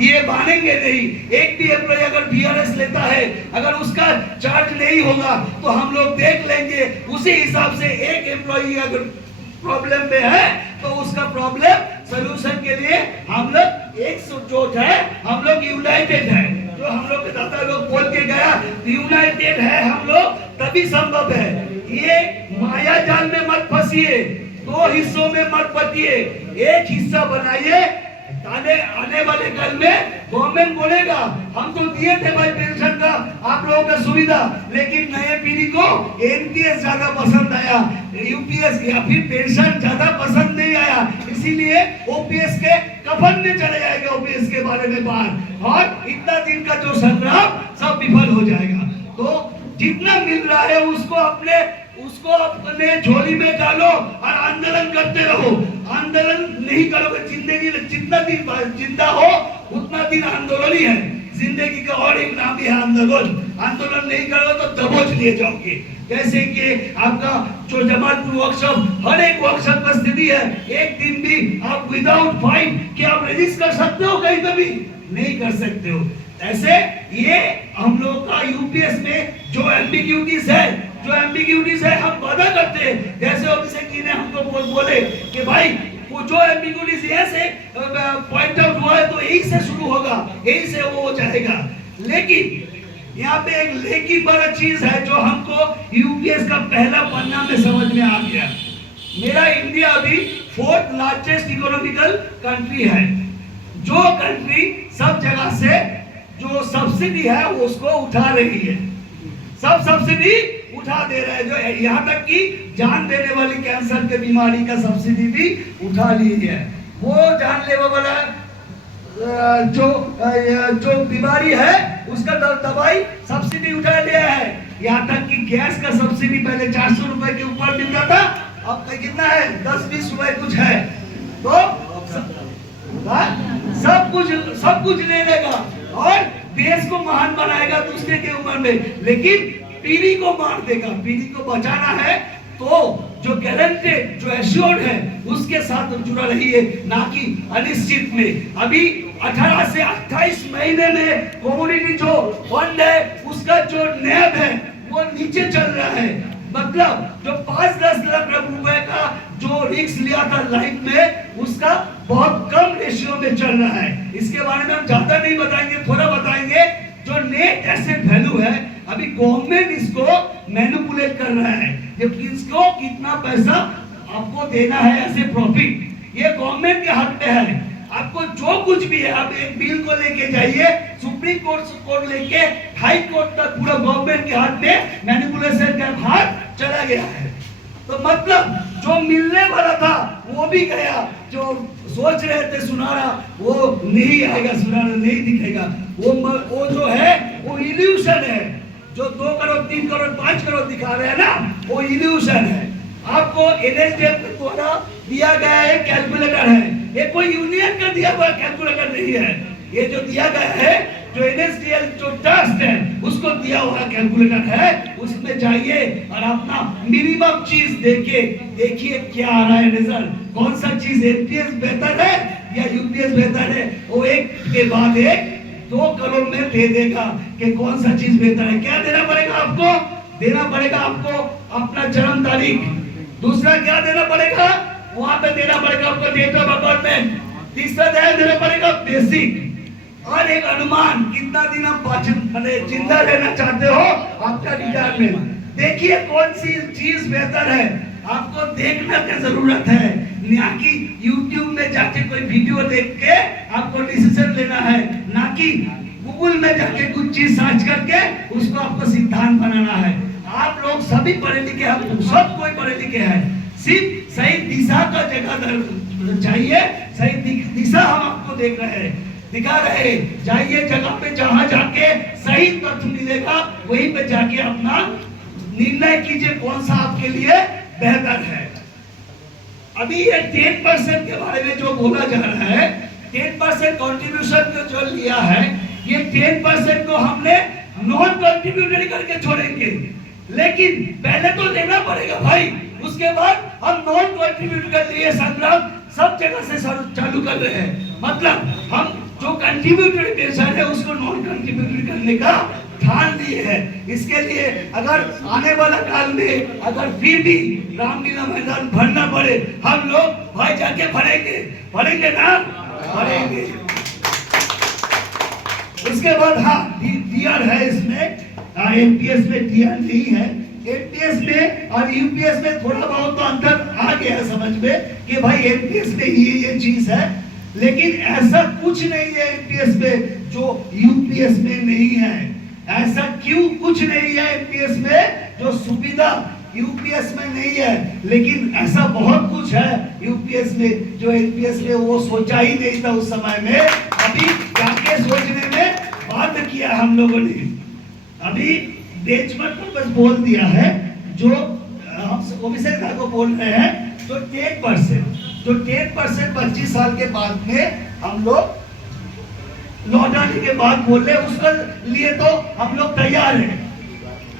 ये मानेंगे नहीं। एक भी एम्प्लॉय अगर बीआरएस लेता है, अगर उसका चार्ज नहीं होगा तो हम लोग देख लेंगे, उसी हिसाब से एक एम्प्लॉय अगर प्रॉब्लम में है तो उसका प्रॉब्लम सोल्यूशन के लिए हम लोग एकजुट है, हम लोग यूनाइटेड है। जो हम लोग के दादा लोग बोल के गया, यूनाइटेड है हम लोग तभी संभव है। ये माया जाल में मत फंसिए, दो हिस्सों में मत बटिए, एक हिस्सा बनाइए। आने वाले कल में गवर्नमेंट बोलेगा हम तो दिए थे भाई पेंशन का आप लोगों का सुविधा, लेकिन नए पीढ़ी को एनपीएस ज्यादा पसंद आया, यूपीएस या फिर पेंशन ज्यादा पसंद नहीं आया, इसीलिए ओपीएस के कफन में चले जाएंगे ओपीएस के बारे में बात, और इतना दिन का जो संग्राम सब विफल हो जाएगा। तो जितना मिल रहा है उसको अपने झोली में डालो और आंदोलन करते रहो। आंदोलन नहीं करोगे, जिंदगी में जितना दिन जिंदा हो उतना दिन आंदोलन ही है। जिंदगी का और एक नाम ही है आंदोलन। आंदोलन नहीं करोगे तो दबोच लिए जाओगे। जैसे कि आपका जो जमालपुर वर्कशॉप, हर एक वर्कशॉप का स्थिति है, एक दिन भी आप विदाउट फाइन कि आप रजिस्टर कर सकते हो कहीं पे भी नहीं कर सकते हो। ऐसे ये हम लोग का यूपीएस में जो एम्बिग्यूटीज है हम वादा करते हैं। जैसे अभिषेक जी ने हमको बोले कि भाई वो जो एम्बिग्यूटीज यहाँ से पॉइंट आउट हुआ है तो यही से शुरू होगा, यही से वो हो जाएगा। लेकिन यहाँ पे एक लेकिन बड़ा चीज है जो हमको यूपीएस का पहला पन्ना में समझ में आ गया। मेरा इंडिया अभी 4th लार्जेस्ट इकोनॉमिकल कंट्री है। जो कंट्री सब जगह से जो सब्सिडी है उसको उठा रही है, सब सब्सिडी उठा दे रहे हैं। जो यहाँ तक कि जान देने वाली कैंसर के बीमारी का सब्सिडी भी उठा ली है। वो जानलेवा वाला जो बीमारी है उसका दवाई सब्सिडी उठा लिया है। यहाँ तक कि गैस का सब्सिडी पहले 400 रुपए के ऊपर मिलता था, अब तक कितना है 10-20 रुपए कुछ है। तो सब कुछ ले लेगा और देश को महान बनाएगा दूसरे के उम्र में, लेकिन पीढ़ी को मार देगा। पीढ़ी को बचाना है तो जो गारंटेड जो एश्योर्ड है उसके साथ जुड़ा रहिए, ना कि अनिश्चित में। अभी 18 से 28 महीने में कम्युनिटी जो फंड है उसका जो नैब है वो नीचे चल रहा है। मतलब जो 5-10 लाख रुपए का जो रिस्क लिया था लाइफ में उसका बहुत कम रेशियो में चल रहा है। इसके बारे में हम ज्यादा नहीं बताएंगे, थोड़ा बताएंगे। जो नेट एसेट वैल्यू है अभी गवर्नमेंट इसको मैनिपुलेट कर रहा है, जबकि इसको कितना पैसा आपको देना है ऐसे प्रॉफिट, ये गवर्नमेंट के हाथ में है। आपको जो कुछ भी है आप एक बिल को लेके जाइए, सुप्रीम कोर्ट लेके हाई कोर्ट तक पूरा गवर्नमेंट के हाथ में मैनिपुलेशन का हाथ चला गया है। तो मतलब जो मिलने वाला था वो भी गया, जो सोच रहे थे सुनारा वो नहीं आएगा, सुनारा नहीं दिखेगा। वो जो है वो इल्यूशन है। जो 2 करोड़ 3 करोड़ 5 करोड़ दिखा रहे हैं ना वो इल्यूशन है। आपको एनएसडीएफ द्वारा दिया गया है कैलकुलेटर है, ये कोई यूनियन का दिया हुआ कैलकुलेटर नहीं है। ये जो दिया गया है जो एनएसडीएल जो ट्रस्ट है उसको दिया हुआ कैलकुलेटर है, उसमें जाइए और अपना मिनिमम चीज देखिए क्या आ रहा है रिजल्ट। कौन सा चीज एनपीएस बेहतर है या यूपीएस बेहतर है, वो एक के बाद एक 2 करोड़ में दे देगा कि कौन सा चीज बेहतर है। क्या देना पड़ेगा आपको? देना पड़ेगा आपको अपना जन्म तारीख। दूसरा क्या देना पड़ेगा? वहां पे देना पड़ेगा आपको डेट ऑफ अपॉइंटमेंट। तीसरा देना पड़ेगा बेसिक, और एक अनुमान कितना दिन आप जिंदा रहना चाहते हो आपका रिटायरमेंट। देखिए कौन सी चीज बेहतर है, आपको देखना की जरूरत है, ना कि YouTube में जाके कोई वीडियो देख के आपको डिसीजन लेना है, ना कि गूगल में जाके कुछ चीज सर्च करके उसको आपको सिद्धांत बनाना है। आप लोग सभी पढ़े लिखे हैं, सब कोई पढ़े लिखे हैं, सिर्फ सही दिशा का जगह चाहिए। सही दिशा हम आपको देख रहे हैं, दिखा रहे। जाइए जगह पे जहां जाके सही तथ्य मिलेगा वहीं पे जाके अपना निर्णय कीजिए कौन सा आपके लिए बेहतर है। अभी ये 10% के बारे में जो बोला जा रहा है, 10% कंट्रीब्यूशन जो लिया है, ये 10% को हमने नॉन कंट्रीब्यूटरी करके छोड़ेंगे, लेकिन पहले तो लेना पड़ेगा भाई। उसके बाद हम नॉन कंट्रीब्यूटरी के लिए संग्राम सब जगह से चालू कर रहे हैं। मतलब हम जो कंट्रीब्यूटरी पेंशन है उसको नॉन कंट्रीब्यूटरी करने का ठान लिए है। इसके लिए अगर आने वाला काल में अगर फिर भी रामलीला मैदान भरना पड़े, हम लोग भाई जाके भरेंगे ना, भरेंगे। उसके बाद हाँ टीआर है इसमें, एमपीएस में टीआर नहीं है। एमपीएस में और यूपीएस में थोड़ा बहुत तो अंतर आ गया है समझ में कि भाई एमपीएस में ये चीज है, लेकिन ऐसा कुछ नहीं है एमपीएस में जो यूपीएस में नहीं है। ऐसा क्यों कुछ नहीं है एमपीएस में जो सुविधा यूपीएस में नहीं है, लेकिन ऐसा बहुत कुछ है यूपीएस में जो एमपीएस में वो सोचा ही नहीं था उस समय में। अभी जाके सोचने में बात किया हम लोगों ने, अभी बेंचमार्क पर बस बोल दिया है। जो हम अभिषेक को बोल रहे हैं तो 10% 25 साल के बाद में हम लोग लौटाने के बाद बोल रहे, उसके लिए तो हम लोग तैयार हैं,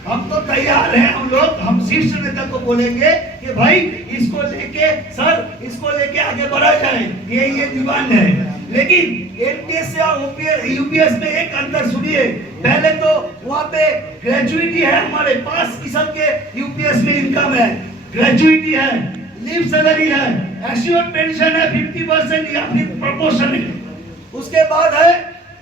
हम तो तैयार हैं। हम शीर्ष नेता को बोलेंगे कि भाई इसको लेके सर, इसको लेके आगे बढ़ा जाए, ये डिमांड है। लेकिन एमपीएस और यूपीएस में एक अंतर सुनिए, पहले तो वहाँ पे ग्रेजुएटी है, हमारे 5% के यूपीएस में इनकम है, ग्रेजुएटी है, लीव सैलरी है, एश्योर्ड पेंशन है 50% या फिर प्रोपोर्शनल। उसके बाद है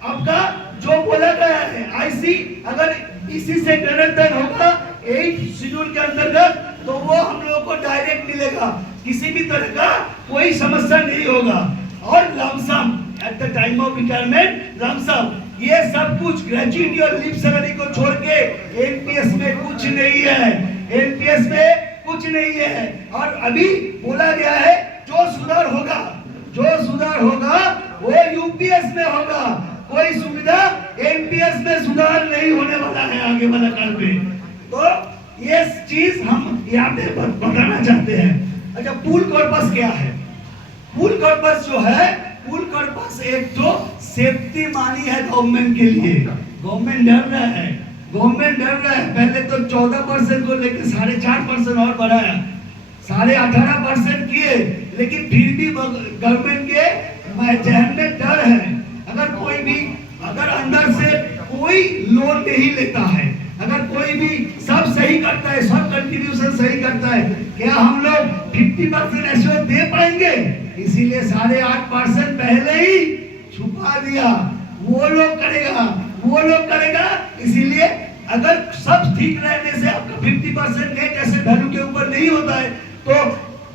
आपका जो बोला गया है आईसी, अगर इसी से ग्रेजुएट होगा 8 शेड्यूल के अंतर्गत तो वो हम लोगों को डायरेक्ट मिलेगा, किसी भी तरह का कोई समस्या नहीं होगा। और lump sum at the time of retirement lump sum, ये सब कुछ ग्रेजुएटी और लीव सैलरी को छोड़ के एनपीएस में कुछ नहीं है, एनपीएस में कुछ नहीं है। और अभी बोला गया है जो सुधार होगा वो यूपीएस में होगा, कोई सुविधा एमपीएस में सुधार नहीं होने वाला है आगे वाला काल में। तो ये चीज हम यहाँ पे बताना चाहते हैं। अच्छा, पूल कॉर्पस क्या है? पूल कॉर्पस जो है, पूल कॉर्पस एक तो सेफ्टी मानी है गवर्नमेंट के लिए। गवर्नमेंट डर रहा है, पहले तो 14% को लेकर 4.5% और बढ़ाया, 18.5% किए, लेकिन फिर भी गवर्नमेंट के जहन में डर है। अगर अंदर से कोई लोन नहीं लेता है, अगर कोई भी सब सही करता है, सब कंट्रीब्यूशन सही करता है, क्या हम लोग 50% एश्योर दे पाएंगे? इसीलिए 8.5% पहले ही छुपा दिया। वो लोग करेगा। इसीलिए अगर सब ठीक रहने से आपका 50% नेट एसेट वैल्यू के ऊपर नहीं होता है तो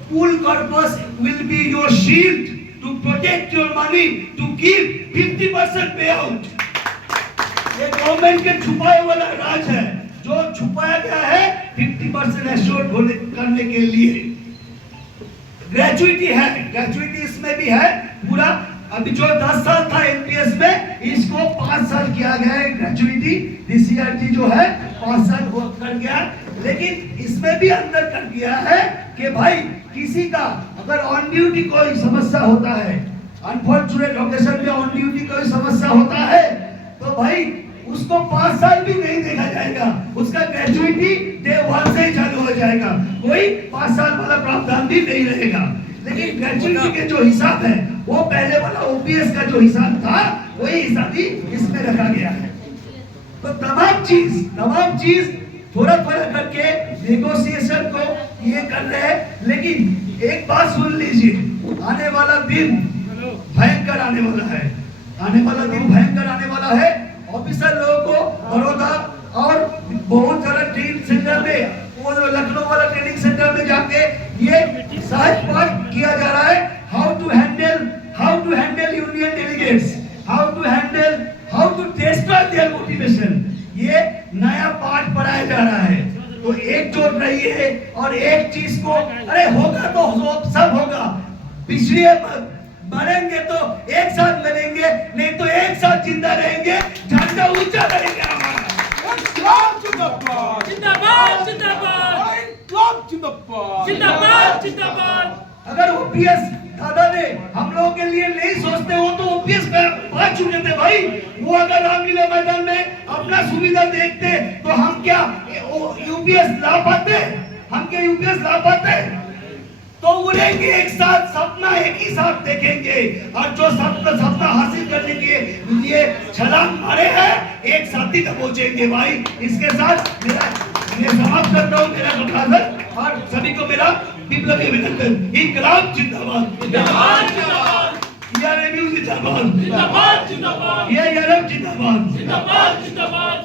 pool corpus will be your shield to protect your money, to give 50% payout। ये गवर्नमेंट के छुपाए वाला राज है, जो छुपाया गया है 50% एश्योर्ड करने के लिए। ग्रेजुएटी इसमें भी है पूरा। अभी जो 10 साल था एनपीएस में, इसको 5 साल किया गया है ग्रेजुएटी। डीसीआरटी जो है 5 साल कर गया, लेकिन इसमें भी अंदर कर दिया है कि भाई किसी का अगर ऑन ड्यूटी कोई समस्या होता है, अनफॉर्चुनेट ओकेशन में ऑन ड्यूटी कोई समस्या होता है, तो भाई उसको 5 साल भी नहीं देखा जाएगा, उसका ग्रेजुएटी डे 1 से ही चालू हो जाएगा, कोई 5 साल वाला प्रावधान भी नहीं रहेगा। लेकिन ग्रेजुएटी के जो हिसाब है वो पहले वाला ओपीएस का जो हिसाब था वही हिसाब ही इसमें रखा गया है। तो तमाम चीज थोड़ा करके नेगोशिएशन को ये कर रहे हैं। लेकिन एक बात सुन लीजिए, आने वाला दिन भयंकर आने वाला है। ऑफिसर लोगों को बड़ौदा और बहुत सारा ट्रेनिंग सेंटर में, वो जो लखनऊ वाला ट्रेनिंग सेंटर में जाके ये सहज पाठ किया जा रहा है, how to handle union delegates, how to destroy their motivation. ये नया पाठ पढ़ाया जा रहा है। तो एकजुट रहिए और एक चीज को, अरे होगा तो सब होगा, पिछड़े मरेंगे तो एक साथ मरेंगे, नहीं तो एक साथ जिंदा रहेंगे, झंडा ऊंचा करेंगे हमारा। जिंदाबाद। अगर ओपीएस दादा ने हम लोगों के लिए नहीं सोचते हो तो ओपीएस बात चुके थे भाई। वो अगर रामलीला मैदान में अपना सुविधा देखते तो हम क्या यूपीएस ला पाते? तो उड़ेंगे एक साथ, सपना एक ही साथ देखेंगे, और जो सपना हासिल करने के लिए छलांग मारे हैं एक साथ ही दबोचेंगे भाई। इसके साथ मैं समाप्त करता हूँ मेरा मुखातर, और सभी को मेरा विप्लवी अभिनंदन। इंकलाब जिंदाबाद, जिंदाबाद जिंदाबाद, जिंदाबाद, जिंदाबाद जिंदाबाद, ये जिंदाबाद। जिंदाबाद जिंदाबाद।